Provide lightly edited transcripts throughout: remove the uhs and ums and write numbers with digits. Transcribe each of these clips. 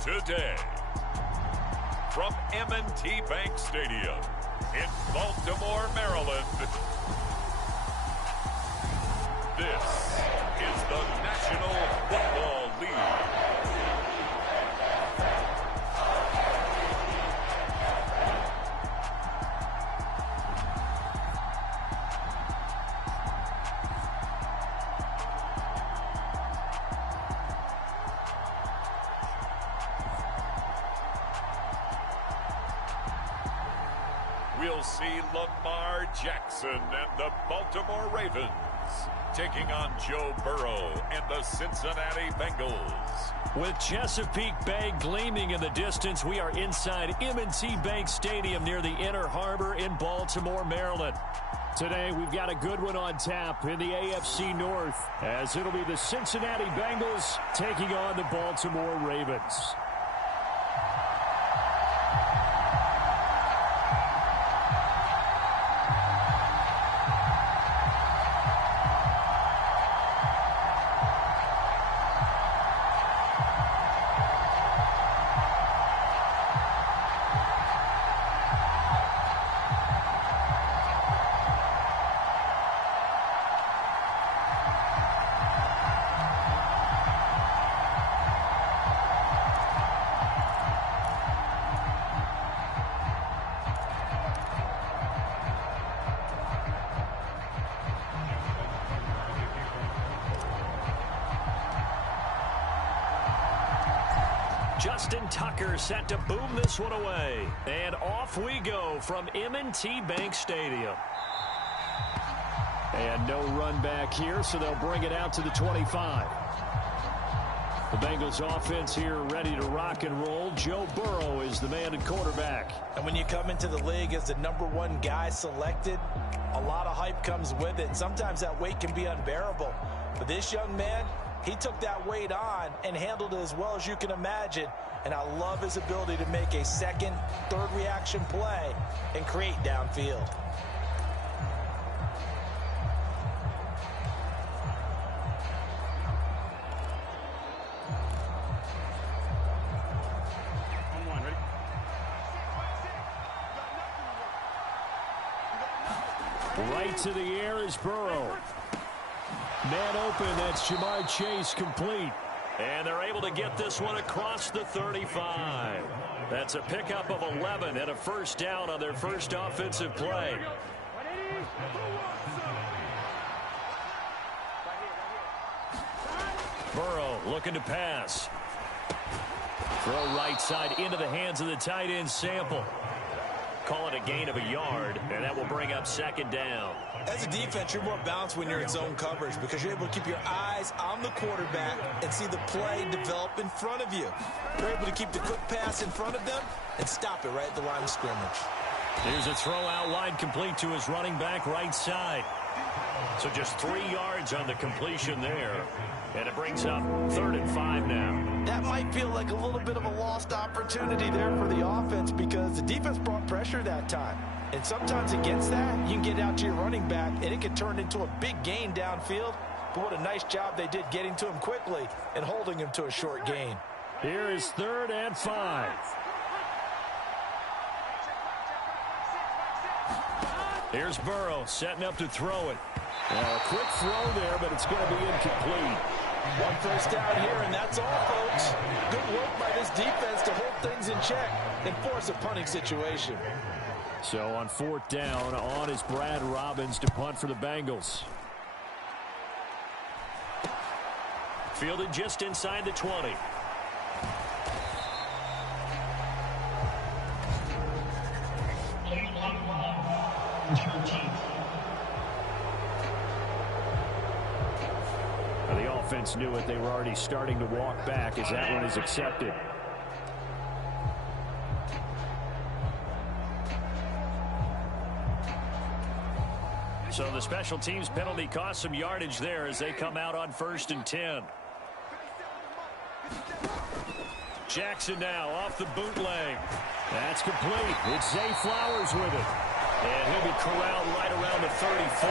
today. From M&T Bank Stadium in Baltimore, Maryland, this is the National Football League. We'll see Lamar Jackson and the Baltimore Ravens taking on Joe Burrow and the Cincinnati Bengals. With Chesapeake Bay gleaming in the distance, we are inside M&T Bank Stadium near the Inner Harbor in Baltimore, Maryland. Today, we've got a good one on tap in the AFC North, as it'll be the Cincinnati Bengals taking on the Baltimore Ravens. Justin Tucker set to boom this one away. And off we go from M&T Bank Stadium. And no run back here, so they'll bring it out to the 25. The Bengals offense here ready to rock and roll. Joe Burrow is the man at quarterback. And when you come into the league as the #1 guy selected, a lot of hype comes with it. And sometimes that weight can be unbearable. But this young man, he took that weight on and handled it as well as you can imagine. And I love his ability to make a second, third reaction play and create downfield. Right to the air is Burrow. Man open, that's Jamar Chase complete. And they're able to get this one across the 35. That's a pickup of 11 and a first down on their first offensive play. Burrow looking to pass. Throw right side into the hands of the tight end Sample. Call it a gain of a yard, and that will bring up second down. As a defense, you're more balanced when you're in zone coverage because you're able to keep your eyes on the quarterback and see the play develop in front of you. You're able to keep the quick pass in front of them and stop it right at the line of scrimmage. Here's a throw out wide complete to his running back right side. So just 3 yards on the completion there. And it brings up 3rd and 5 now. That might feel like a little bit of a lost opportunity there for the offense because the defense brought pressure that time. And sometimes against that, you can get out to your running back, and it can turn into a big gain downfield. But what a nice job they did getting to him quickly and holding him to a short gain. Here is 3rd and 5. Here's Burrow setting up to throw it. Well, a quick throw there, but it's going to be incomplete. One first down here, and that's all, folks. Good work by this defense to hold things in check and force a punting situation. So on 4th down, on is Brad Robbins to punt for the Bengals. Fielded just inside the 20. Now the offense knew it. They were already starting to walk back as that one is accepted. So the special teams penalty cost some yardage there as they come out on 1st and 10. Jackson now off the bootleg. That's complete. It's Zay Flowers with it. And he'll be corralled right around the 34.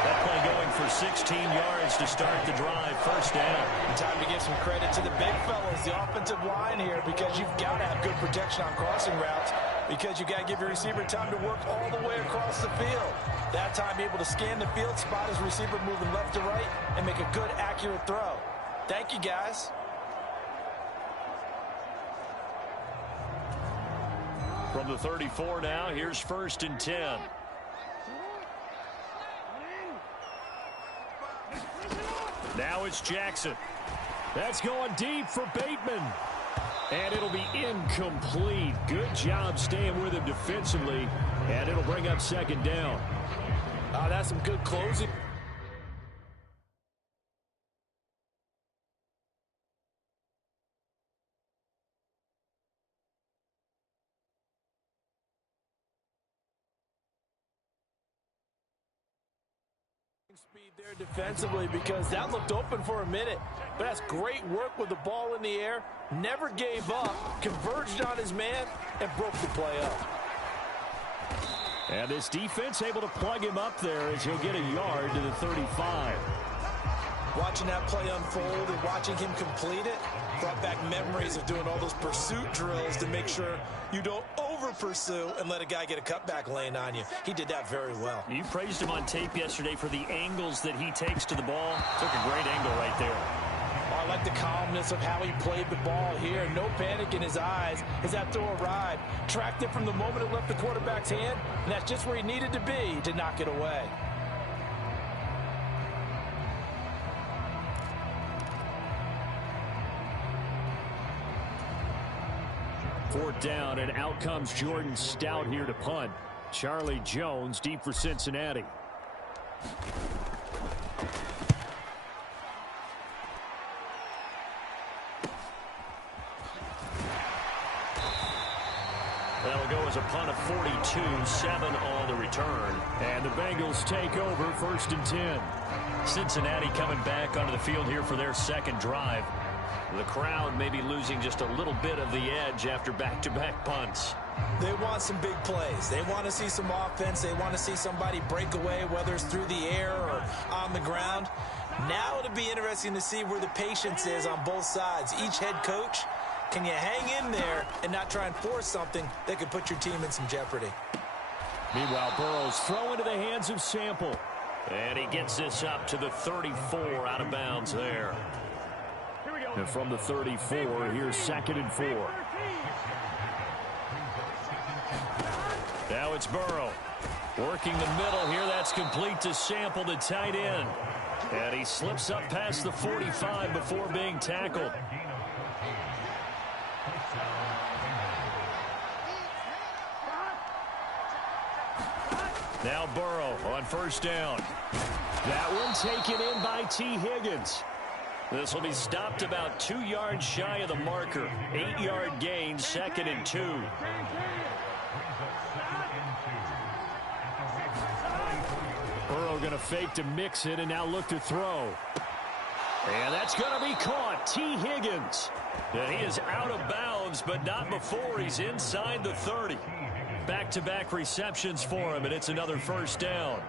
That play going for 16 yards to start the drive. First down. Time to give some credit to the big fellas, the offensive line here, because you've got to have good protection on crossing routes, because you've got to give your receiver time to work all the way across the field. That time, be able to scan the field, spot his receiver moving left to right, and make a good, accurate throw. Thank you, guys. From the 34 now, here's 1st and 10. Now it's Jackson. That's going deep for Bateman. And it'll be incomplete. Good job staying with him defensively. And it'll bring up 2nd down. That's some good closing. Speed there defensively, because that looked open for a minute, but that's great work with the ball in the air. Never gave up, converged on his man, and broke the play up. And this defense able to plug him up there as he'll get a yard to the 35. Watching that play unfold and watching him complete it brought back memories of doing all those pursuit drills to make sure you don't over-pursue and let a guy get a cutback lane on you. He did that very well. You praised him on tape yesterday for the angles that he takes to the ball. Took a great angle right there. I like the calmness of how he played the ball here. No panic in his eyes as that throw arrived. Tracked it from the moment it left the quarterback's hand, and that's just where he needed to be to knock it away. Fourth down, and out comes Jordan Stout here to punt. Charlie Jones deep for Cincinnati. That'll go as a punt of 42, 7 on the return. And the Bengals take over 1st and 10. Cincinnati coming back onto the field here for their 2nd drive. The crowd may be losing just a little bit of the edge after back-to-back punts. They want some big plays. They want to see some offense. They want to see somebody break away, whether it's through the air or on the ground. Now it'll be interesting to see where the patience is on both sides. Each head coach, can you hang in there and not try and force something that could put your team in some jeopardy? Meanwhile, Burrow's throw into the hands of Sample. And he gets this up to the 34, out of bounds there. And from the 34, here's 2nd and 4. Now it's Burrow. Working the middle here. That's complete to Sample, the tight end. And he slips up past the 45 before being tackled. Now Burrow on 1st down. That one taken in by T. Higgins. This will be stopped about 2 yards shy of the marker. 8-yard gain, 2nd and 2. Burrow going to fake to mix it and now look to throw. And that's going to be caught. T. Higgins. And he is out of bounds, but not before he's inside the 30. Back-to-back receptions for him, and it's another 1st down.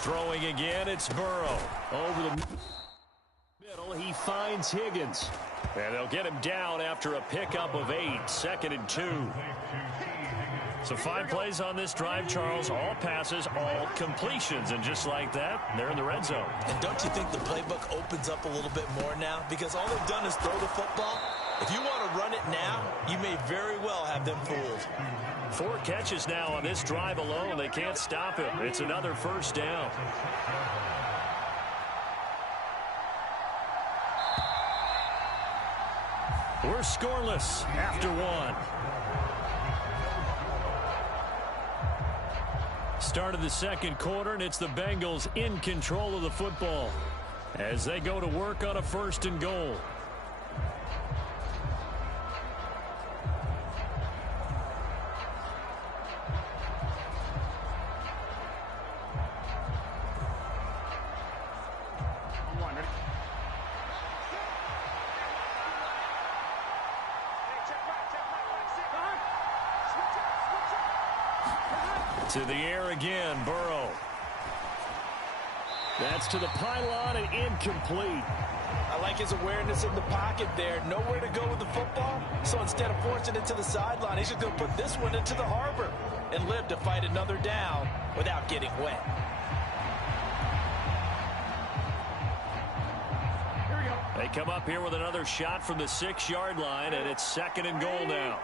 Throwing again, it's Burrow. Over the middle, he finds Higgins. And they'll get him down after a pickup of 8, 2nd and 2. So 5 plays on this drive, Charles. All passes, all completions. And just like that, they're in the red zone. And don't you think the playbook opens up a little bit more now? Because all they've done is throw the football. If you want to run it now, you may very well have them fooled. 4 catches now on this drive alone. They can't stop him. It's another 1st down. We're scoreless after 1. Start of the 2nd quarter, and it's the Bengals in control of the football as they go to work on a 1st and goal. To the air again, Burrow. That's to the pylon and incomplete. I like his awareness in the pocket there. Nowhere to go with the football. So instead of forcing it to the sideline, he's just going to put this one into the harbor and live to fight another down without getting wet. They come up here with another shot from the 6-yard line, and it's 2nd and goal now.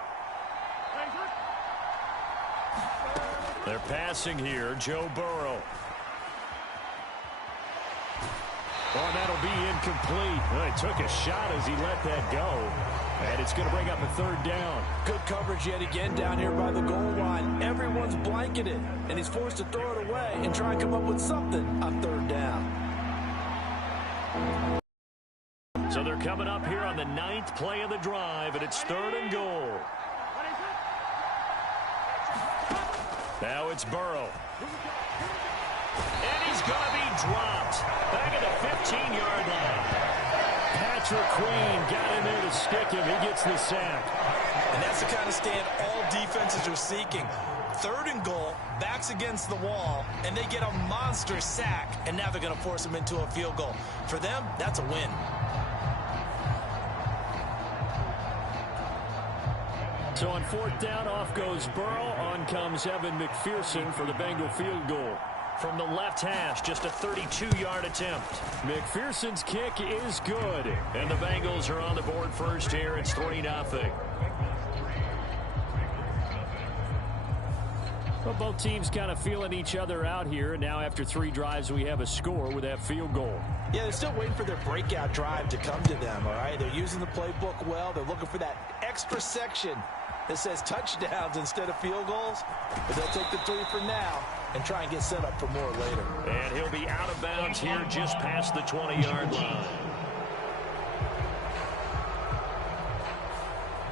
They're passing here, Joe Burrow. Oh, that'll be incomplete. Well, he took a shot as he let that go. And it's going to bring up a 3rd down. Good coverage yet again down here by the goal line. Everyone's blanketed, and he's forced to throw it away and try and come up with something on 3rd down. So they're coming up here on the 9th play of the drive, and it's 3rd and goal. Now it's Burrow. And he's going to be dropped. Back at the 15-yard line. Patrick Queen got in there to stick him. He gets the sack. And that's the kind of stand all defenses are seeking. 3rd and goal, backs against the wall, and they get a monster sack, and now they're going to force him into a field goal. For them, that's a win. So on 4th down, off goes Burrow. On comes Evan McPherson for the Bengal field goal. From the left hash, just a 32-yard attempt. McPherson's kick is good. And the Bengals are on the board first here. It's 3-0. Well, both teams kind of feeling each other out here. And now after 3 drives, we have a score with that field goal. Yeah, they're still waiting for their breakout drive to come to them, all right? They're using the playbook well. They're looking for that extra section that says touchdowns instead of field goals. But they'll take the 3 for now and try and get set up for more later. And he'll be out of bounds here just past the 20-yard line.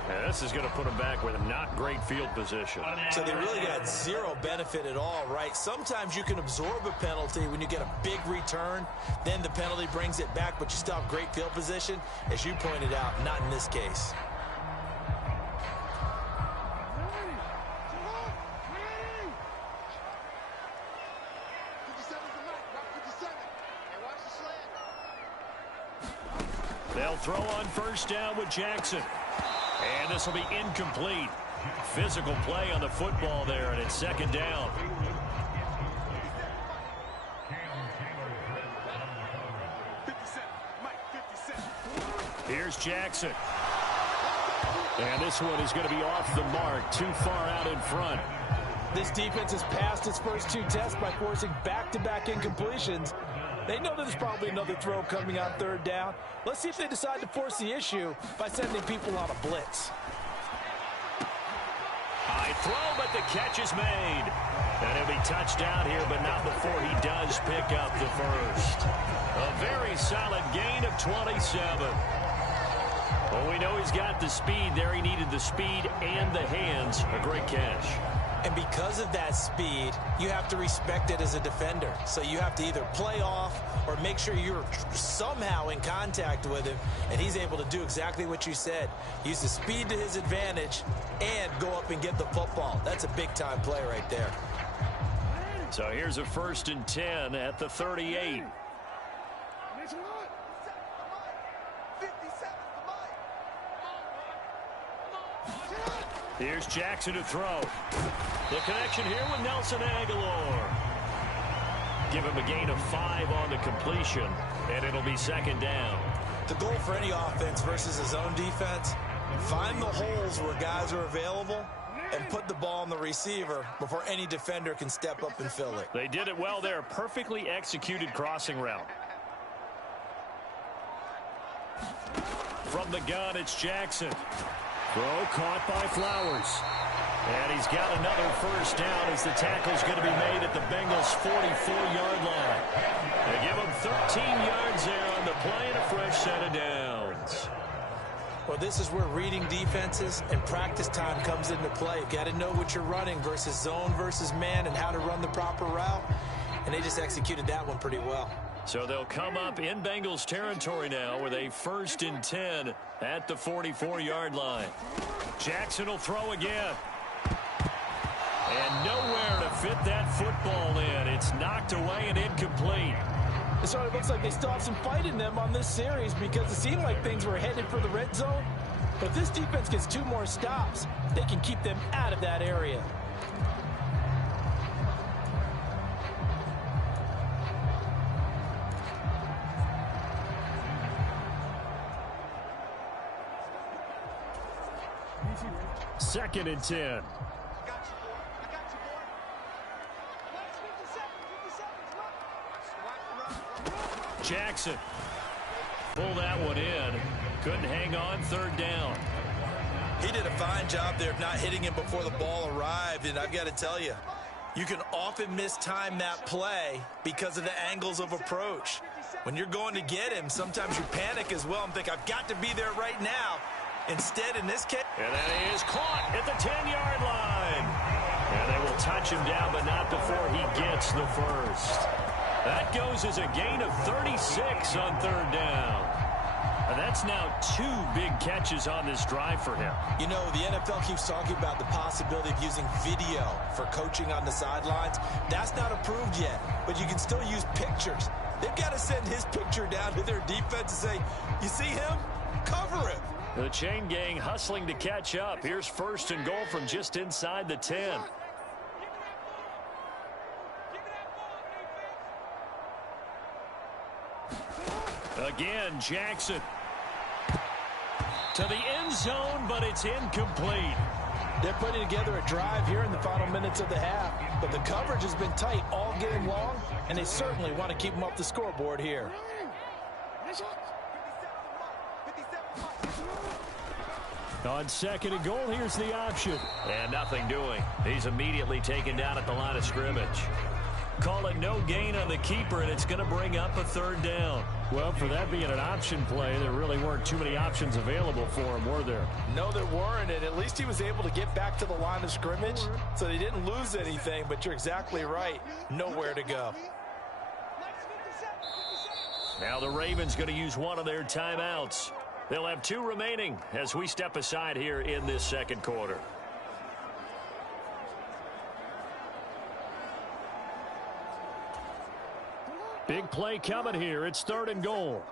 And this is going to put him back with not great field position. So they really got zero benefit at all, right? Sometimes you can absorb a penalty when you get a big return. Then the penalty brings it back, but you still have great field position. As you pointed out, not in this case. They'll throw on 1st down with Jackson. And this will be incomplete. Physical play on the football there, and it's 2nd down. Here's Jackson. And this one is going to be off the mark, too far out in front. This defense has passed its first 2 tests by forcing back-to-back incompletions. They know there's probably another throw coming on 3rd down. Let's see if they decide to force the issue by sending people on a blitz. High throw, but the catch is made. And he'll be touched down here, but not before he does pick up the first. A very solid gain of 27. Well, we know he's got the speed there. He needed the speed and the hands. A great catch. And because of that speed, you have to respect it as a defender. So you have to either play off or make sure you're somehow in contact with him. And he's able to do exactly what you said. Use the speed to his advantage and go up and get the football. That's a big-time play right there. So here's a 1st and 10 at the 38. Here's Jackson to throw. The connection here with Nelson Aguilar. Give him a gain of 5 on the completion, and it'll be 2nd down. The goal for any offense versus his own defense, find the holes where guys are available and put the ball on the receiver before any defender can step up and fill it. They did it well there. Perfectly executed crossing route. From the gun, it's Jackson. Throw caught by Flowers. And he's got another 1st down as the tackle's going to be made at the Bengals' 44-yard line. They give him 13 yards there on the play and a fresh set of downs. Well, this is where reading defenses and practice time comes into play. You've got to know what you're running versus zone versus man and how to run the proper route. And they just executed that one pretty well. So they'll come up in Bengals territory now with a 1st and 10 at the 44-yard line. Jackson will throw again. And nowhere to fit that football in. It's knocked away and incomplete. So it looks like they still have some fight in them on this series because it seemed like things were headed for the red zone. But if this defense gets 2 more stops, they can keep them out of that area. Second and 10. Jackson. Pull that one in. Couldn't hang on, third down. He did a fine job there of not hitting him before the ball arrived, and I've got to tell you, you can often mistime that play because of the angles of approach. When you're going to get him, sometimes you panic as well and think, I've got to be there right now. Instead, in this case... And then he is caught at the 10-yard line. And they will touch him down, but not before he gets the first. That goes as a gain of 36 on third down. And that's now 2 big catches on this drive for him. You know, the NFL keeps talking about the possibility of using video for coaching on the sidelines. That's not approved yet, but you can still use pictures. They've got to send his picture down to their defense and say, you see him? Cover him. The chain gang hustling to catch up. Here's first and goal from just inside the 10. Again, Jackson. To the end zone, but it's incomplete. They're putting together a drive here in the final minutes of the half, but the coverage has been tight all game long, and they certainly want to keep them off the scoreboard here. On second and goal, here's the option. And nothing doing. He's immediately taken down at the line of scrimmage. Call it no gain on the keeper, and it's going to bring up a third down. Well, for that being an option play, there really weren't too many options available for him, were there? No, there weren't, and at least he was able to get back to the line of scrimmage, so they didn't lose anything, but you're exactly right. Nowhere to go. Now the Ravens going to use one of their timeouts. They'll have 2 remaining as we step aside here in this second quarter. Big play coming here. It's third and goal.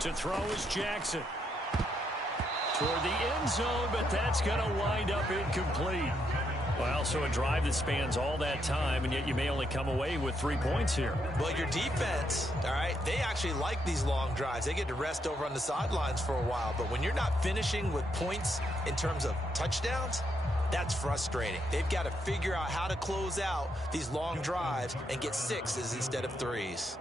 To throw is Jackson. Toward the end zone, but that's going to wind up incomplete. Well, so a drive that spans all that time, and yet you may only come away with 3 points here. Well, your defense, all right, they actually like these long drives. They get to rest over on the sidelines for a while. But when you're not finishing with points in terms of touchdowns, that's frustrating. They've got to figure out how to close out these long drives and get 6s instead of 3s.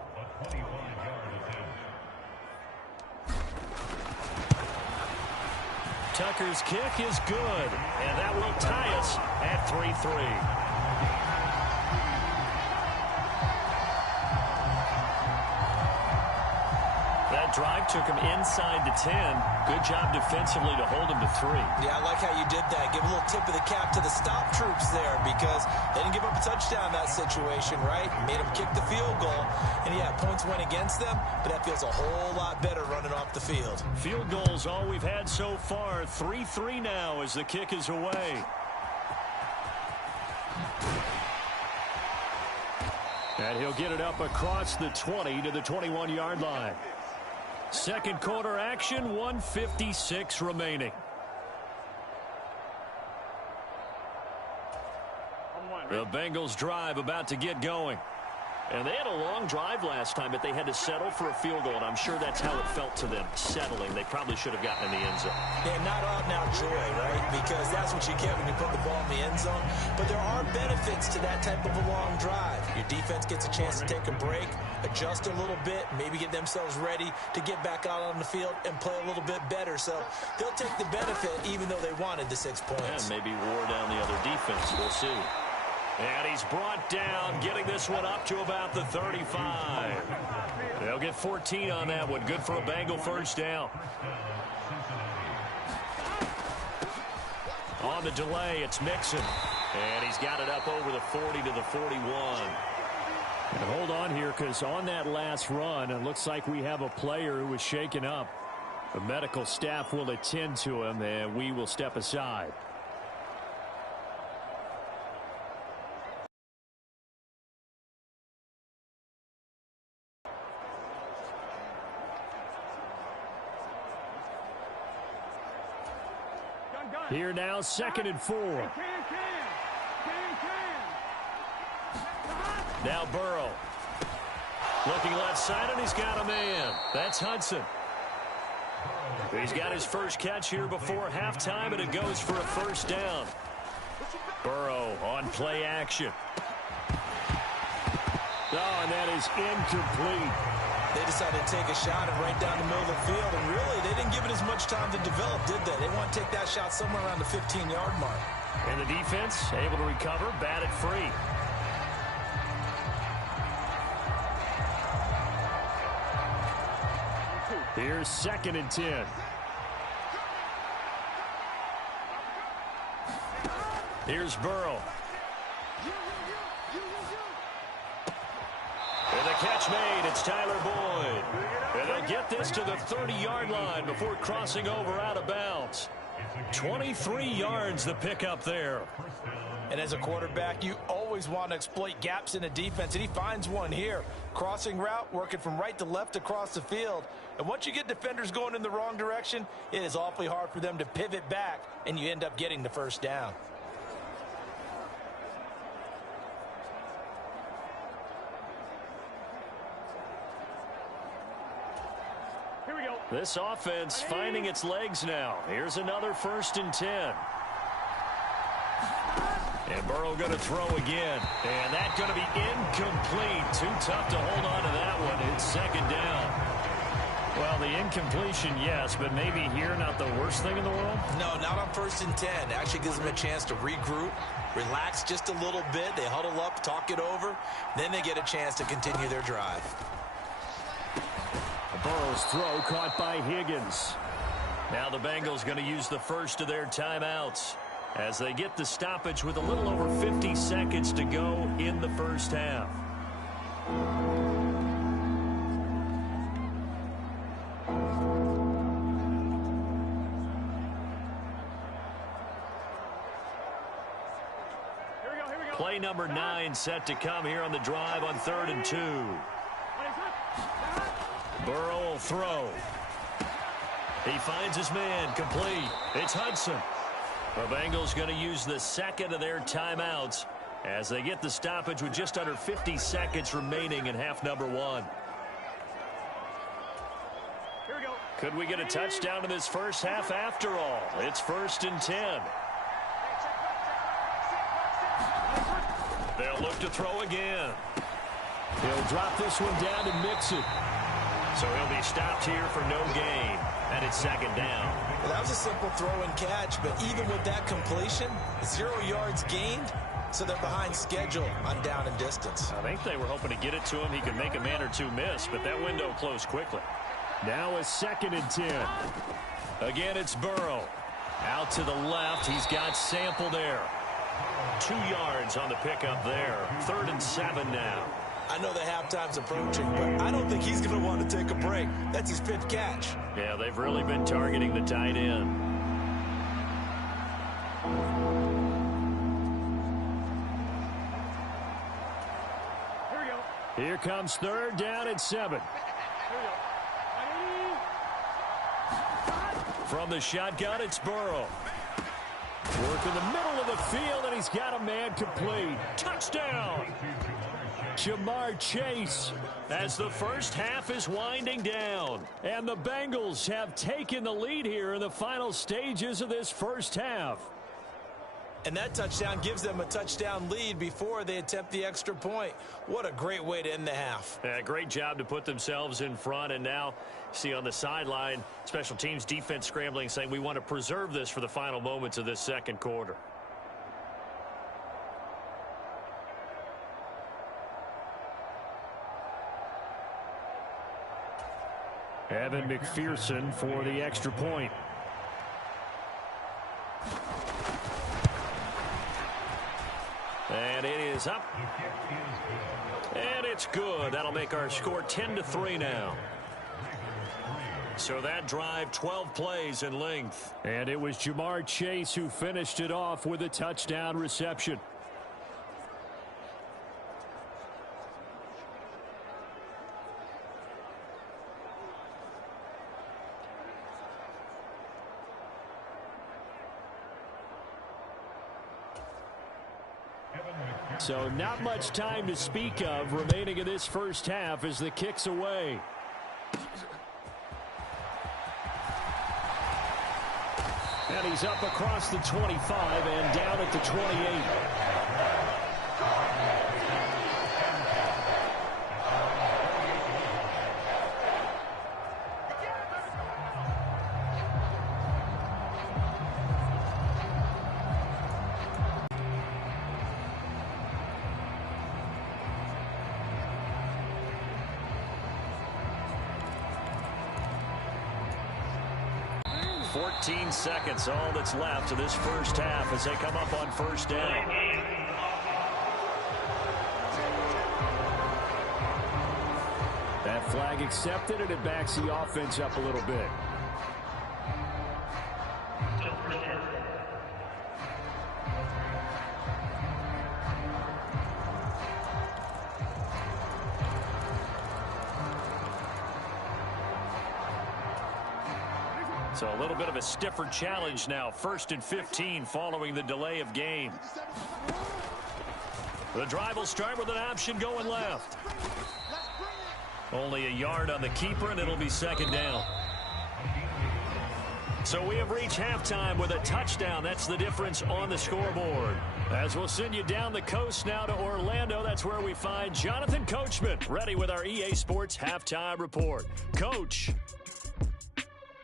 Tucker's kick is good, and that will tie us at 3-3. That drive took him inside the 10. Good job defensively to hold him to 3. Yeah, I like how you did that. Give a little tip of the cap to the stop troops there because they didn't give up a touchdown in that situation, right? Made them kick the field goal. And, yeah, points went against them, but that feels a whole lot better running off the field. Field goals all we've had so far. 3-3 now as the kick is away. And he'll get it up across the 20 to the 21-yard line. Second quarter action, 1:56 remaining. The Bengals drive about to get going. And they had a long drive last time, but they had to settle for a field goal, and I'm sure that's how it felt to them, settling. They probably should have gotten in the end zone. Yeah, not out now joy, right? Because that's what you get when you put the ball in the end zone. But there are benefits to that type of a long drive. Your defense gets a chance to take a break, adjust a little bit, maybe get themselves ready to get back out on the field and play a little bit better. So they'll take the benefit even though they wanted the 6 points. And maybe wore down the other defense. We'll see. And he's brought down, getting this one up to about the 35. They'll get 14 on that one. Good for a Bengal first down. On the delay, it's Mixon. And he's got it up over the 40 to the 41. And hold on here, because on that last run, it looks like we have a player who was shaken up. The medical staff will attend to him, and we will step aside. Here now, 2nd and 4. Now Burrow. Looking left side, and he's got a man. That's Hudson. He's got his first catch here before halftime, and it goes for a first down. Burrow on play action. Oh, and that is incomplete. They decided to take a shot and right down the middle of the field, and really, they didn't give it as much time to develop, did they? They want to take that shot somewhere around the 15-yard mark. And the defense able to recover, batted free. Here's 2nd and 10. Here's Burrow. And the catch made. It's Tyler Boyd. And they'll get this to the 30-yard line before crossing over out of bounds. 23 yards the pickup there. And as a quarterback, you always want to exploit gaps in a defense, and he finds one here. Crossing route, working from right to left across the field. And once you get defenders going in the wrong direction, it is awfully hard for them to pivot back, and you end up getting the first down. Here we go. This offense finding its legs now. Here's another 1st and 10. And Burrow going to throw again. And that's going to be incomplete. Too tough to hold on to that one. It's 2nd down. Well, the incompletion, yes, but maybe here not the worst thing in the world? No, not on 1st and 10. It actually gives them a chance to regroup, relax just a little bit. They huddle up, talk it over. Then they get a chance to continue their drive. Burrow's throw caught by Higgins. Now the Bengals going to use the first of their timeouts as they get the stoppage with a little over 50 seconds to go in the first half. Play number 9 set to come here on the drive on 3rd and 2. Burrow will throw. He finds his man, complete. It's Hudson. The Bengals going to use the second of their timeouts as they get the stoppage with just under 50 seconds remaining in half number 1. Here we go. Could we get a touchdown in this first half after all? It's 1st and 10. They'll look to throw again. He'll drop this one down and mix it. So he'll be stopped here for no gain. And it's 2nd down. Well, that was a simple throw and catch, but even with that completion, 0 yards gained, so they're behind schedule on down and distance. I think they were hoping to get it to him. He could make a man or two miss, but that window closed quickly. Now it's 2nd and 10. Again, it's Burrow. Out to the left. He's got Sample there. 2 yards on the pickup there. 3rd and 7 now. I know the halftime's approaching, but I don't think he's going to want to take a break. That's his 5th catch. Yeah, they've really been targeting the tight end. Here we go. Here comes 3rd down and 7. From the shotgun, it's Burrow. Work in the middle of the field, and he's got a man complete. Touchdown! Jamar Chase as the first half is winding down. And the Bengals have taken the lead here in the final stages of this first half. And that touchdown gives them a touchdown lead before they attempt the extra point. What a great way to end the half. Yeah, great job to put themselves in front. And now, see on the sideline, special teams defense scrambling, saying we want to preserve this for the final moments of this second quarter. Evan McPherson for the extra point. And it is up. And it's good. That'll make our score 10-3 now. So that drive, 12 plays in length. And it was Jamar Chase who finished it off with a touchdown reception. So not much time to speak of remaining in this first half as the kick's away. And he's up across the 25 and down at the 28. Seconds, all that's left of this first half as they come up on first down. That flag accepted, and it backs the offense up a little bit. So a little bit of a stiffer challenge now. 1st and 15 following the delay of game. The drive will start with an option going left. Only a yard on the keeper, and it'll be second down. So we have reached halftime with a touchdown. That's the difference on the scoreboard. As we'll send you down the coast now to Orlando, that's where we find Jonathan Coachman, ready with our EA Sports Halftime Report. Coach.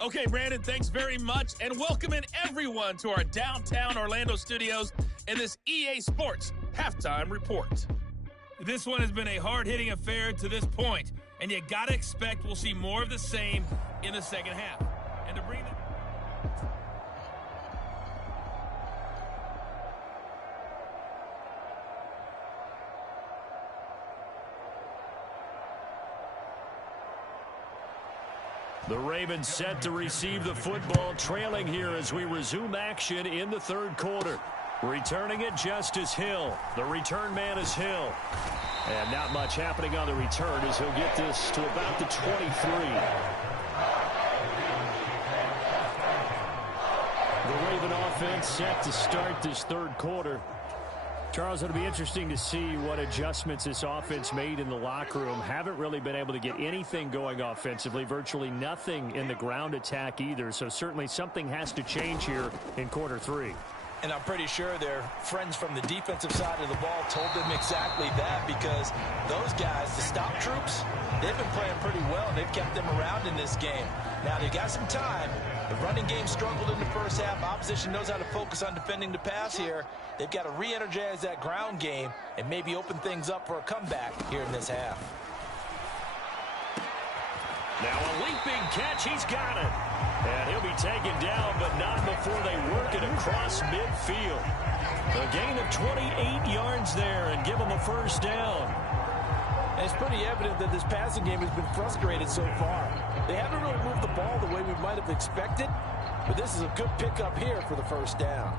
Okay, Brandon, thanks very much, and welcoming everyone to our downtown Orlando studios in this EA Sports Halftime Report. This one has been a hard-hitting affair to this point, and you got to expect we'll see more of the same in the second half. And to bring that... The Ravens set to receive the football, trailing here as we resume action in the third quarter. Returning it just as Hill. The return man is Hill. And not much happening on the return as he'll get this to about the 23. The Raven offense set to start this third quarter. Charles, it'll be interesting to see what adjustments this offense made in the locker room. Haven't really been able to get anything going offensively, virtually nothing in the ground attack either. So certainly something has to change here in quarter three. And I'm pretty sure their friends from the defensive side of the ball told them exactly that, because those guys, the stop troops, they've been playing pretty well, and they've kept them around in this game. Now, they've got some time. The running game struggled in the first half. Opposition knows how to focus on defending the pass here. They've got to re-energize that ground game and maybe open things up for a comeback here in this half. Now a leaping catch. He's got it. And he'll be taken down, but not before they work it across midfield. A gain of 28 yards there and give them a first down. And it's pretty evident that this passing game has been frustrated so far. They haven't really moved the ball the way we might have expected, but this is a good pickup here for the first down.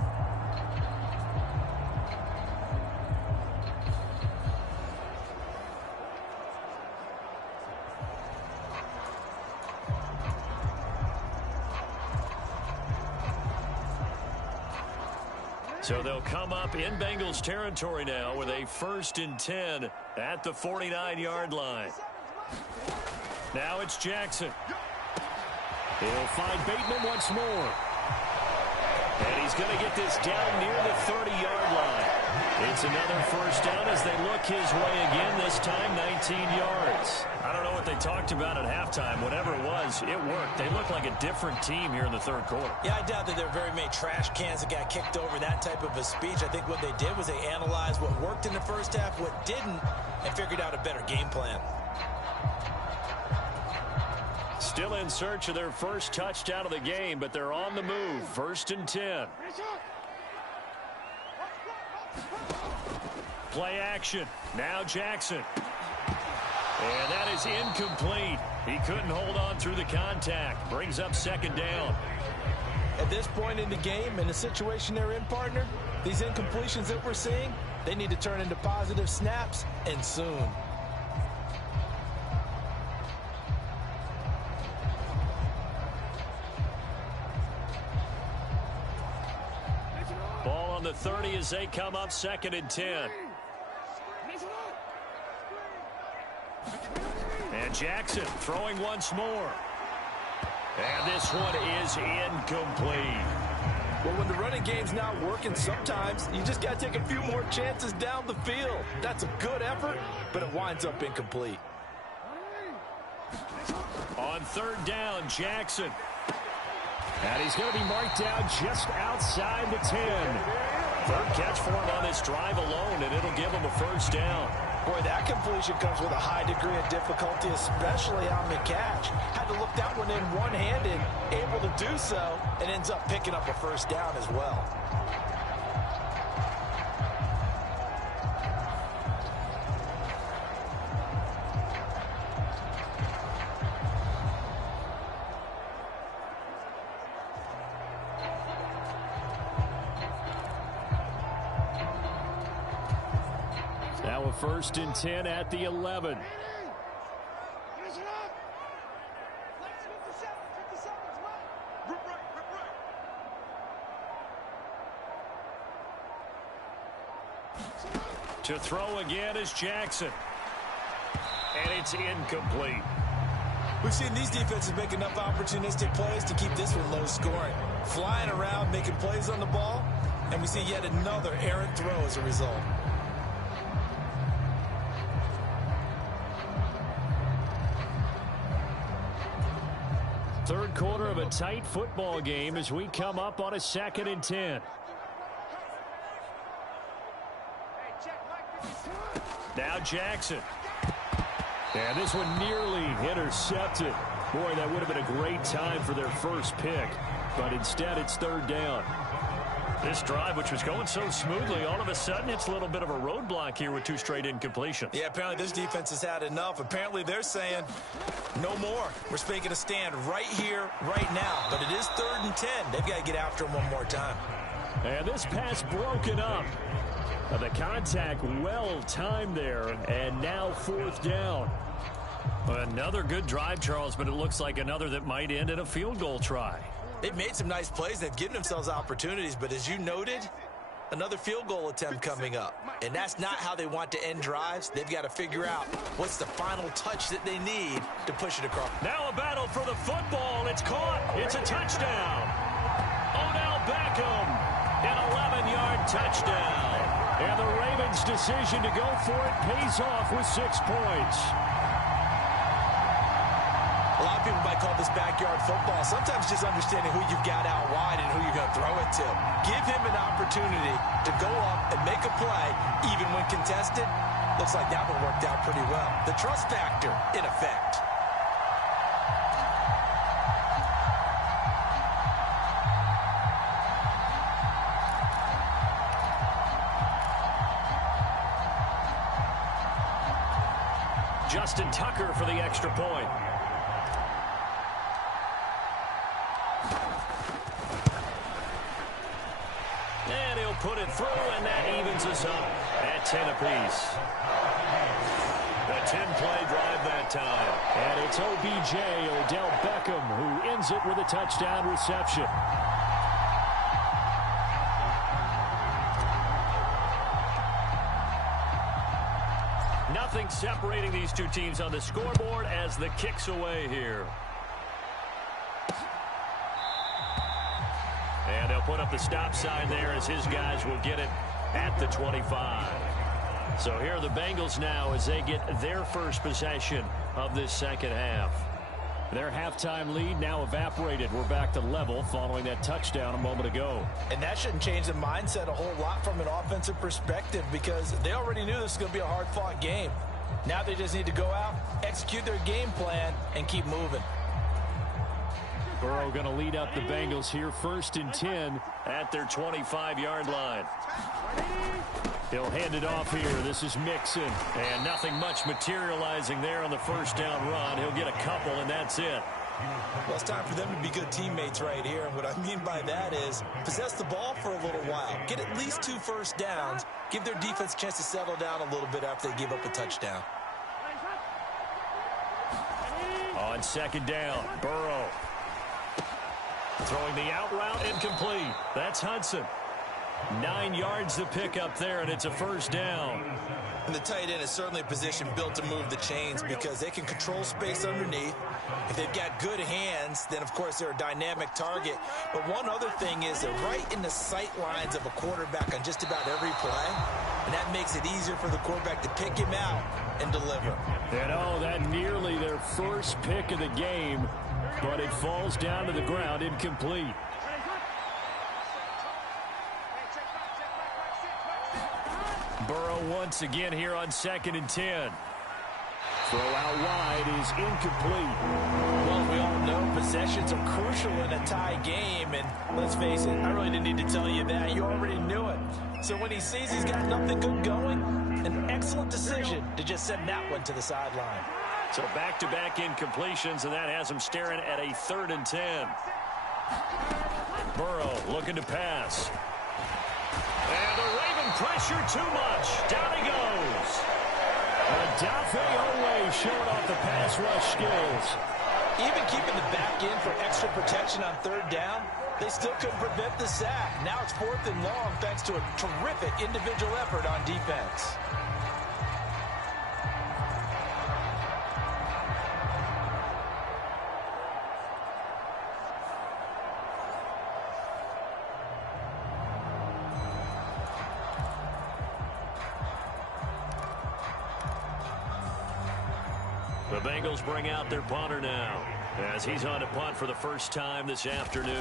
So they'll come up in Bengals territory now with a 1st and 10 at the 49-yard line. Now it's Jackson. He'll find Bateman once more. And he's going to get this down near the 30-yard line. It's another first down as they look his way again, this time 19 yards. I don't know what they talked about at halftime. Whatever it was, it worked. They look like a different team here in the third quarter. Yeah, I doubt that there are very many trash cans that got kicked over, that type of a speech. I think what they did was they analyzed what worked in the first half, what didn't, and figured out a better game plan. Still in search of their first touchdown of the game, but they're on the move. 1st and 10. Play action. Now Jackson. And that is incomplete. He couldn't hold on through the contact. Brings up second down. At this point in the game, in the situation they're in, partner, these incompletions that we're seeing, they need to turn into positive snaps, and soon. Ball on the 30 as they come up 2nd and 10. And Jackson throwing once more. And this one is incomplete. Well, when the running game's not working, sometimes you just got to take a few more chances down the field. That's a good effort, but it winds up incomplete. On 3rd down, Jackson. And he's going to be marked down just outside the 10. 3rd catch for him on this drive alone, and it'll give him a 1st down. Boy, that completion comes with a high degree of difficulty, especially on the catch. Had to look that one in one-handed, able to do so, and ends up picking up a 1st down as well. Now a 1st and 10 at the 11. To throw again is Jackson. And it's incomplete. We've seen these defenses make enough opportunistic plays to keep this one low scoring. Flying around, making plays on the ball, and we see yet another errant throw as a result. Third quarter of a tight football game as we come up on a 2nd and 10. Now Jackson. And this one nearly intercepted. Boy, that would have been a great time for their first pick. But instead, it's 3rd down. This drive, which was going so smoothly, all of a sudden, it's a little bit of a roadblock here with 2 straight incompletions. Yeah, apparently this defense has had enough. Apparently they're saying, no more. We're making a stand right here, right now. But it is 3rd and 10. They've got to get after him one more time. And this pass broken up. The contact well timed there, and now 4th down. Another good drive, Charles, but it looks like another that might end in a field goal try. They've made some nice plays. They've given themselves opportunities, but as you noted, another field goal attempt coming up. And that's not how they want to end drives. They've got to figure out what's the final touch that they need to push it across. Now a battle for the football. It's caught. It's a touchdown. Odell Beckham, an 11-yard touchdown. And the Ravens' decision to go for it pays off with 6 points. A lot of people might call this backyard football. Sometimes just understanding who you've got out wide and who you're going to throw it to. Give him an opportunity to go up and make a play, even when contested. Looks like that one worked out pretty well. The trust factor in effect. Justin Tucker for the extra point. And he'll put it through, and that evens us up at 10 apiece. A 10-play drive that time. And it's OBJ, Odell Beckham, who ends it with a touchdown reception. Nothing separating these two teams on the scoreboard as the kick's away here. And they'll put up the stop sign there as his guys will get it at the 25. So here are the Bengals now as they get their first possession of this second half. Their halftime lead now evaporated. We're back to level following that touchdown a moment ago. And that shouldn't change the mindset a whole lot from an offensive perspective because they already knew this was going to be a hard-fought game. Now they just need to go out, execute their game plan, and keep moving. Burrow going to lead up the Bengals here, 1st and 10 at their 25-yard line. He'll hand it off here. This is Mixon. And nothing much materializing there on the first down run. He'll get a couple, and that's it. Well, it's time for them to be good teammates right here. And what I mean by that is possess the ball for a little while. Get at least 2 first downs. Give their defense a chance to settle down a little bit after they give up a touchdown. On second down, Burrow. Throwing the out route, incomplete. That's Hudson. 9 yards to pick up there, and it's a first down. And the tight end is certainly a position built to move the chains because they can control space underneath. If they've got good hands, then, of course, they're a dynamic target. But one other thing is they're right in the sight lines of a quarterback on just about every play, and that makes it easier for the quarterback to pick him out and deliver. And, oh, that nearly their first pick of the game, but it falls down to the ground incomplete. Burrow once again here on 2nd and 10. Throw out wide is incomplete. Well, we all know possessions are crucial in a tie game, and let's face it, I really didn't need to tell you that. You already knew it. So when he sees he's got nothing good going, an excellent decision to just send that one to the sideline. So back-to-back incompletions, and that has him staring at a 3rd and 10. Burrow looking to pass. And the Raven pressure too much. Down he goes. Adafe Owe showing off the pass rush skills. Even keeping the back in for extra protection on 3rd down, they still couldn't prevent the sack. Now it's 4th and long thanks to a terrific individual effort on defense. The Bengals bring out their punter now as he's on to punt for the first time this afternoon.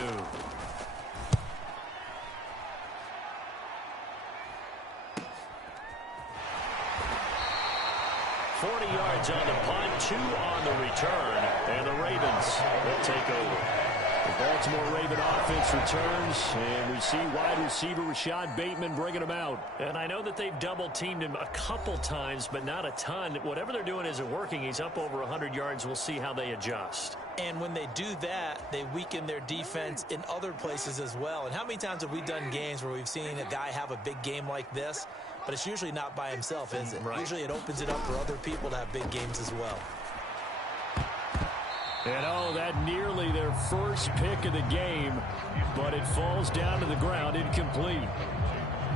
$40 yards on the punt, 2 on the return, and the Ravens will take over. The Baltimore Raven offense returns, and we see wide receiver Rashad Bateman bringing him out. And I know that they've double-teamed him a couple times, but not a ton. Whatever they're doing isn't working. He's up over 100 yards. We'll see how they adjust. And when they do that, they weaken their defense in other places as well. And how many times have we done games where we've seen a guy have a big game like this, but it's usually not by himself, is it? Right. Usually it opens it up for other people to have big games as well. And, oh, that nearly their first pick of the game, but it falls down to the ground incomplete.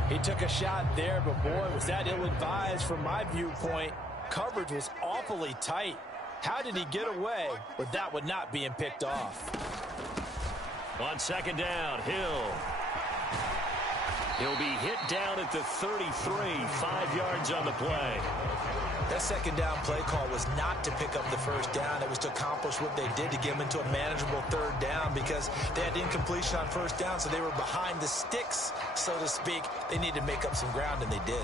He took a shot there, but, boy, was that ill-advised from my viewpoint. Coverage was awfully tight. How did he get away with that one not being picked off? On 2nd down, Hill. He'll be hit down at the 33, 5 yards on the play. That 2nd down play call was not to pick up the first down. It was to accomplish what they did to get them into a manageable 3rd down because they had incompletion on 1st down, so they were behind the sticks, so to speak. They needed to make up some ground, and they did.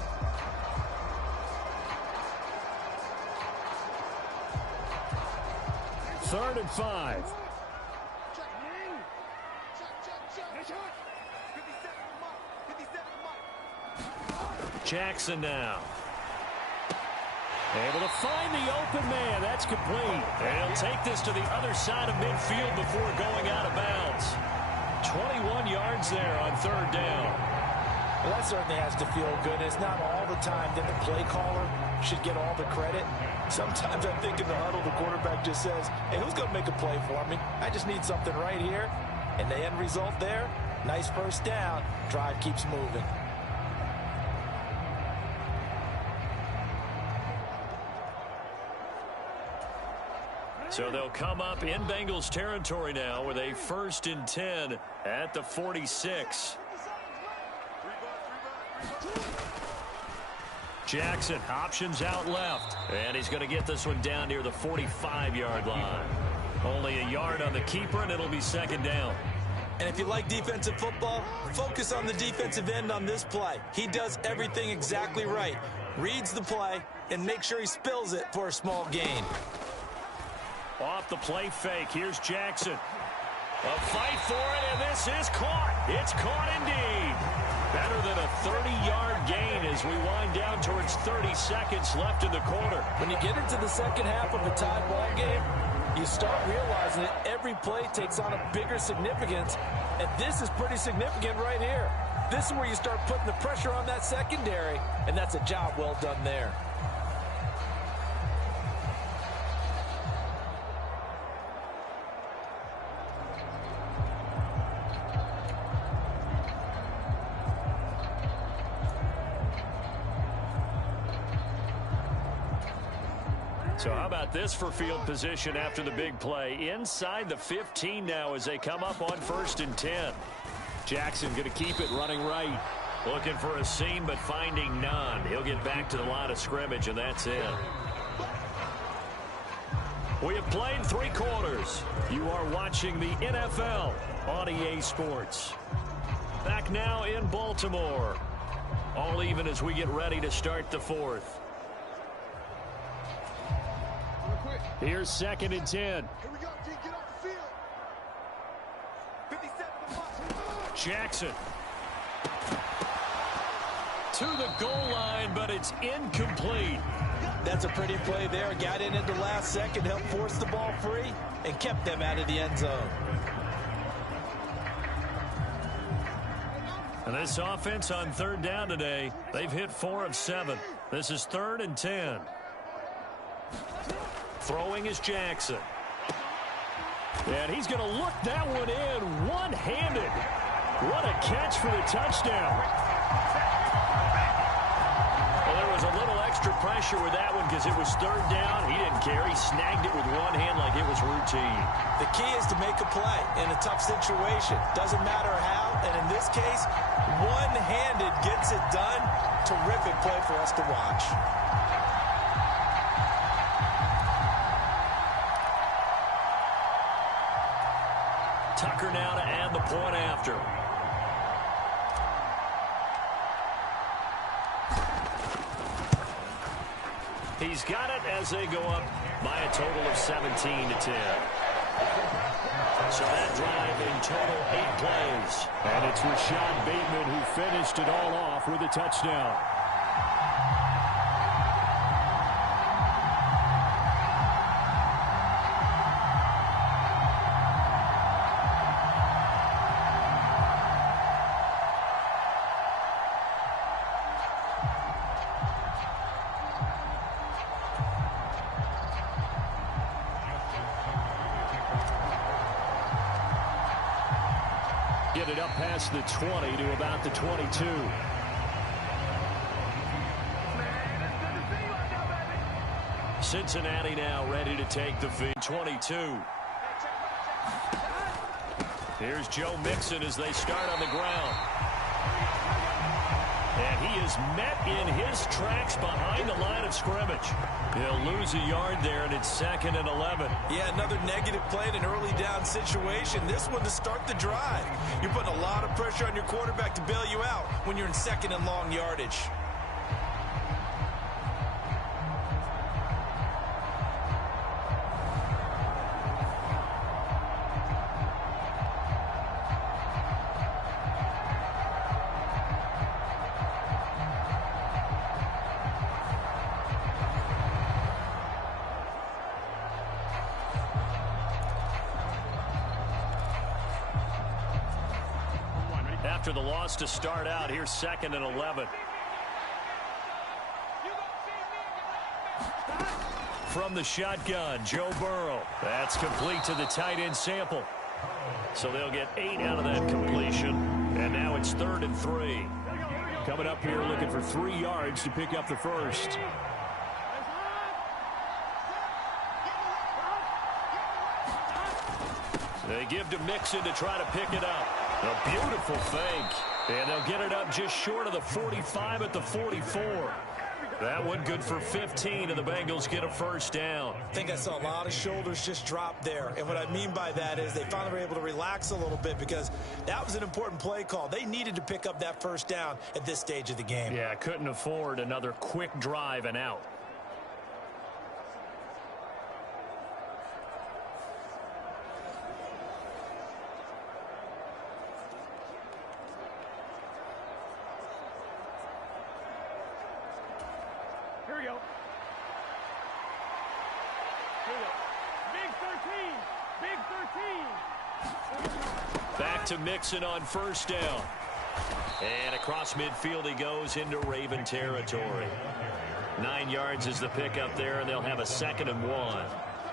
Third and 5. Jackson now. Able to find the open man. That's complete. And he'll take this to the other side of midfield before going out of bounds. 21 yards there on 3rd down. Well, that certainly has to feel good. It's not all the time that the play caller should get all the credit. Sometimes I think in the huddle, the quarterback just says, hey, who's going to make a play for me? I just need something right here. And the end result there, nice first down. Drive keeps moving. So they'll come up in Bengals territory now with a 1st and 10 at the 46. Jackson, options out left. And he's going to get this one down near the 45-yard line. Only a yard on the keeper, and it'll be 2nd down. And if you like defensive football, focus on the defensive end on this play. He does everything exactly right. Reads the play and makes sure he spills it for a small gain. Off the play fake, here's Jackson. A fight for it, and this is caught. It's caught indeed. Better than a 30-yard gain as we wind down towards 30 seconds left in the quarter. When you get into the second half of a tied ball game, you start realizing that every play takes on a bigger significance, and this is pretty significant right here. This is where you start putting the pressure on that secondary, and that's a job well done there. So how about this for field position after the big play? Inside the 15 now as they come up on 1st and 10. Jackson going to keep it running right. Looking for a seam but finding none. He'll get back to the line of scrimmage, and that's it. We have played 3 quarters. You are watching the NFL on EA Sports. Back now in Baltimore. All even as we get ready to start the 4th. Here's 2nd and 10. Here we go, G. Get off the field. 57 to the Jackson. To the goal line, but it's incomplete. That's a pretty play there. Got in at the last second, helped force the ball free, and kept them out of the end zone. And this offense on 3rd down today, they've hit 4 of 7. This is 3rd and 10. Throwing is Jackson. And he's going to look that one in one-handed. What a catch for the touchdown. Well, there was a little extra pressure with that one because it was 3rd down. He didn't care. He snagged it with one hand like it was routine. The key is to make a play in a tough situation. Doesn't matter how, and in this case, one-handed gets it done. Terrific play for us to watch. Tucker now to add the point after. He's got it as they go up by a total of 17 to 10. So that drive in total 8 plays. And it's Rashad Bateman who finished it all off with a touchdown. Get it up past the 20 to about the 22. Cincinnati now ready to take the feed. 22. Here's Joe Mixon as they start on the ground. And he is met in his tracks behind the line of scrimmage. He'll lose a yard there, and it's 2nd and 11. Yeah, another negative play in an early down situation. This one to start the drive. You're putting a lot of pressure on your quarterback to bail you out when you're in 2nd and long yardage. After the loss to start out, here's 2nd and 11. From the shotgun, Joe Burrow. That's complete to the tight end Sample. So they'll get 8 out of that completion. And now it's 3rd and 3. Coming up here looking for 3 yards to pick up the first. They give to Mixon to try to pick it up. A beautiful fake. And they'll get it up just short of the 45 at the 44. That one good for 15, and the Bengals get a first down. I think I saw a lot of shoulders just drop there. And what I mean by that is they finally were able to relax a little bit because that was an important play call. They needed to pick up that first down at this stage of the game. Yeah, couldn't afford another quick drive and out. back to Mixon on first down. And across midfield he goes into Raven territory. 9 yards is the pickup there, and they'll have a 2nd and 1.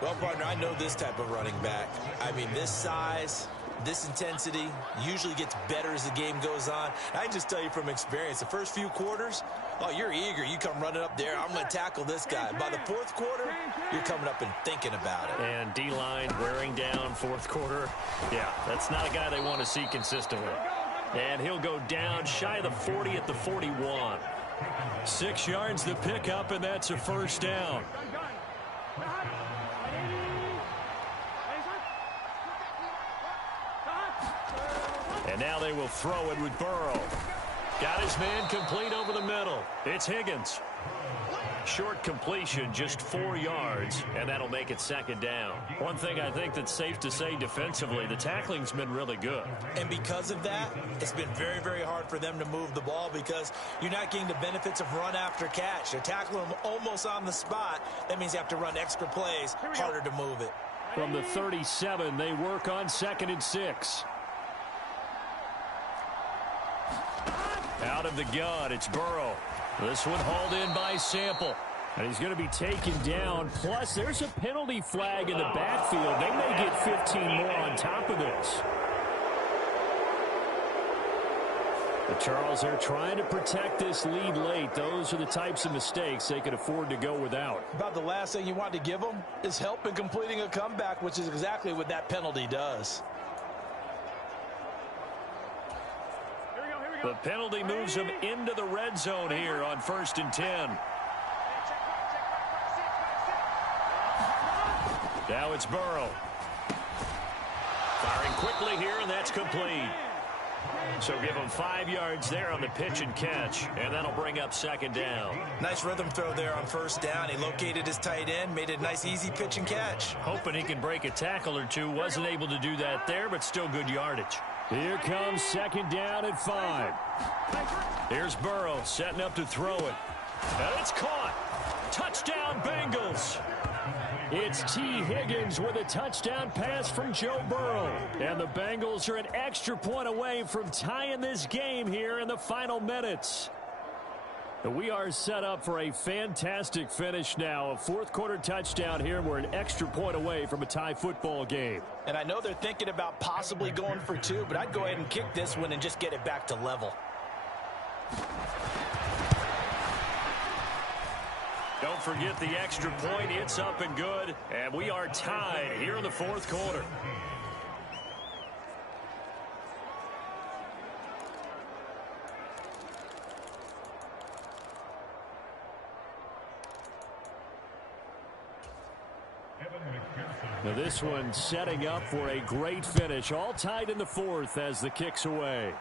Well, partner, I know this type of running back. I mean, this size, this intensity usually gets better as the game goes on. I can just tell you from experience, the first few quarters, oh, you're eager. You come running up there, I'm going to tackle this guy. By the 4th quarter, you're coming up and thinking about it. And D-line wearing down 4th quarter. Yeah, that's not a guy they want to see consistently. And he'll go down shy of the 40 at the 41. 6 yards the pickup, and that's a first down. And now they will throw it with Burrow. Got his man complete over the middle. It's Higgins. Short completion, just 4 yards, and that'll make it 2nd down. One thing I think that's safe to say defensively, the tackling's been really good. And because of that, it's been very, very hard for them to move the ball because you're not getting the benefits of run after catch. They're tackling them almost on the spot. That means you have to run extra plays, harder to move it. From the 37, they work on 2nd and 6. Out of the gun, it's Burrow. This one hauled in by Sample. And he's going to be taken down. Plus, there's a penalty flag in the backfield. They may get 15 more on top of this. But Charles, they're trying to protect this lead late. Those are the types of mistakes they could afford to go without. About the last thing you want to give them is help in completing a comeback, which is exactly what that penalty does. The penalty moves them into the red zone here on 1st and 10. Now it's Burrow. Firing quickly here, and that's complete. So give them 5 yards there on the pitch and catch, and that'll bring up 2nd down. Nice rhythm throw there on 1st down. He located his tight end, made it a nice, easy pitch and catch. Hoping he can break a tackle or two. Wasn't able to do that there, but still good yardage. Here comes 2nd down at 5. Here's Burrow setting up to throw it. And it's caught. Touchdown, Bengals. It's T. Higgins with a touchdown pass from Joe Burrow. And the Bengals are an extra point away from tying this game here in the final minutes. We are set up for a fantastic finish now. A 4th quarter touchdown here. We're an extra point away from a tie football game. And I know they're thinking about possibly going for 2, but I'd go ahead and kick this one and just get it back to level. Don't forget the extra point. It's up and good. And we are tied here in the 4th quarter. Now this one setting up for a great finish. All tied in the 4th as the kick's away.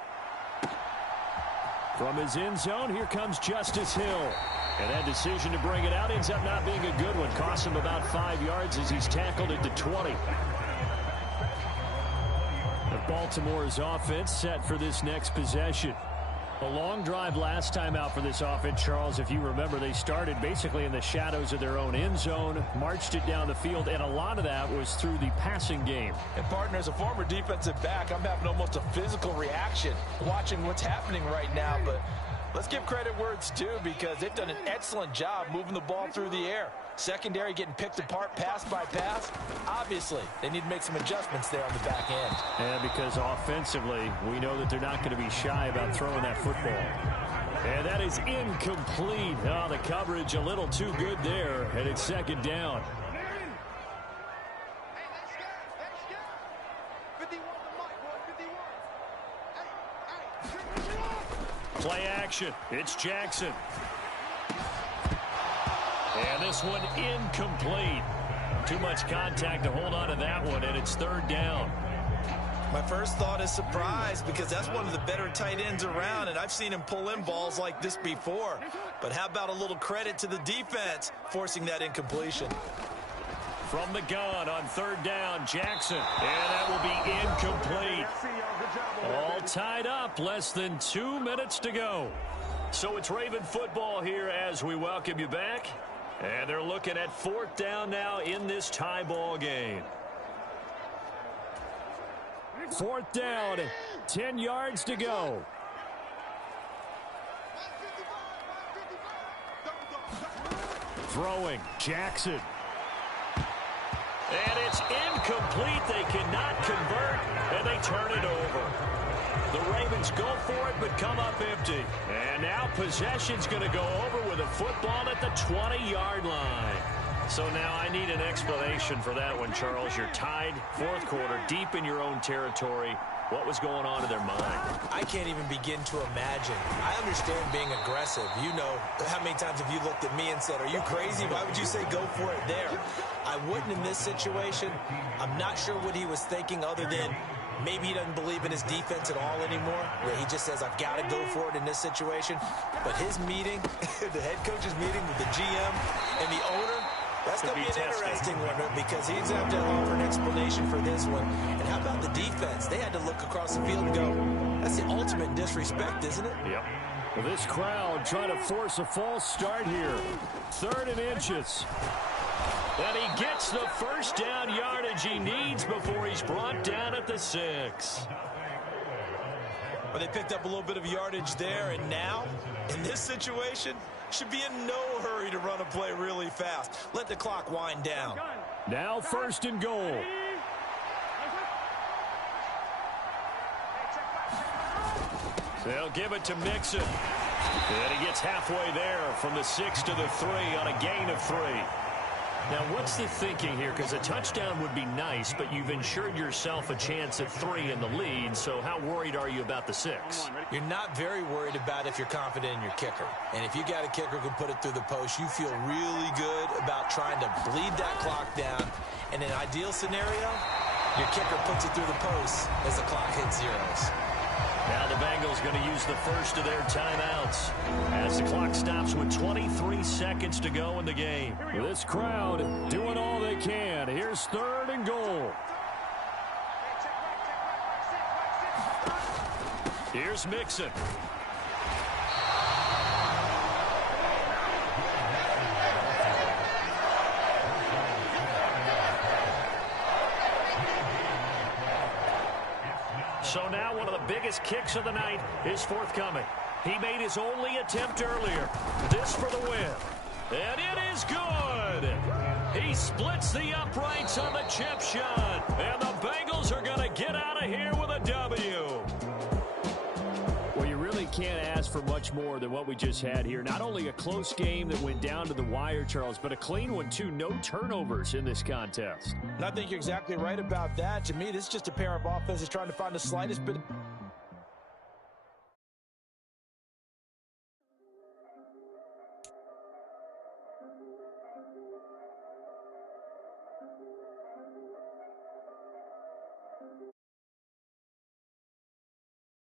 From his end zone, here comes Justice Hill. And that decision to bring it out ends up not being a good one. Costs him about 5 yards as he's tackled at the 20. The Baltimore's offense set for this next possession. A long drive last time out for this offense, Charles. If you remember, they started basically in the shadows of their own end zone, marched it down the field, and a lot of that was through the passing game. And, partner, as a former defensive back, I'm having almost a physical reaction watching what's happening right now. But let's give credit where it's due because they've done an excellent job moving the ball through the air. Secondary getting picked apart pass by pass. Obviously, they need to make some adjustments there on the back end. And because offensively, we know that they're not going to be shy about throwing that football. And that is incomplete. Oh, the coverage a little too good there, and it's 2nd down. Play action. It's Jackson. And this one incomplete. Too much contact to hold on to that one, and it's 3rd down. My first thought is surprise because that's one of the better tight ends around, and I've seen him pull in balls like this before. But how about a little credit to the defense forcing that incompletion? From the gun on 3rd down, Jackson. And that will be incomplete. All tied up, less than 2 minutes to go. So it's Raven football here as we welcome you back. And they're looking at 4th down now in this tie ball game. 4th down, 10 yards to go. Throwing, Jackson. And it's incomplete. They cannot convert, and they turn it over. The Ravens go for it, but come up empty. And now possession's going to go over with a football at the 20-yard line. So now I need an explanation for that one, Charles. You're tied, 4th quarter, deep in your own territory. What was going on in their mind? I can't even begin to imagine. I understand being aggressive. You know, how many times have you looked at me and said, are you crazy? Why would you say go for it there? I wouldn't in this situation. I'm not sure what he was thinking other than maybe he doesn't believe in his defense at all anymore. Where he just says, I've got to go for it in this situation. But his meeting, the head coach's meeting with the GM and the owner, that's going to be an interesting one because he's going to have to offer an explanation for this one. And how about the defense? They had to look across the field and go, that's the ultimate disrespect, isn't it? Yep. Well, this crowd trying to force a false start here. 3rd and inches. And he gets the first down yardage he needs before he's brought down at the 6. Well, they picked up a little bit of yardage there, and now, in this situation, should be in no hurry to run a play really fast. Let the clock wind down. Now 1st and goal. They'll give it to Mixon. And he gets halfway there from the 6 to the 3 on a gain of 3. Now, what's the thinking here? Because a touchdown would be nice, but you've ensured yourself a chance at 3 in the lead, so how worried are you about the 6? You're not very worried about if you're confident in your kicker. And if you got a kicker who can put it through the post, you feel really good about trying to bleed that clock down. In an ideal scenario, your kicker puts it through the post as the clock hits zeros. Now the Bengals going to use the first of their timeouts as the clock stops with 23 seconds to go in the game. This crowd doing all they can. Here's 3rd and goal. Here's Mixon. So now one of the biggest kicks of the night is forthcoming. He made his only attempt earlier. This for the win. And it is good. He splits the uprights on the chip shot. And the Bengals are going to get out of here with a W. Well, you really can't ask for much more than what we just had here. Not only a close game that went down to the wire, Charles, but a clean one, too. No turnovers in this contest. And I think you're exactly right about that. To me, this is just a pair of offenses trying to find the slightest bit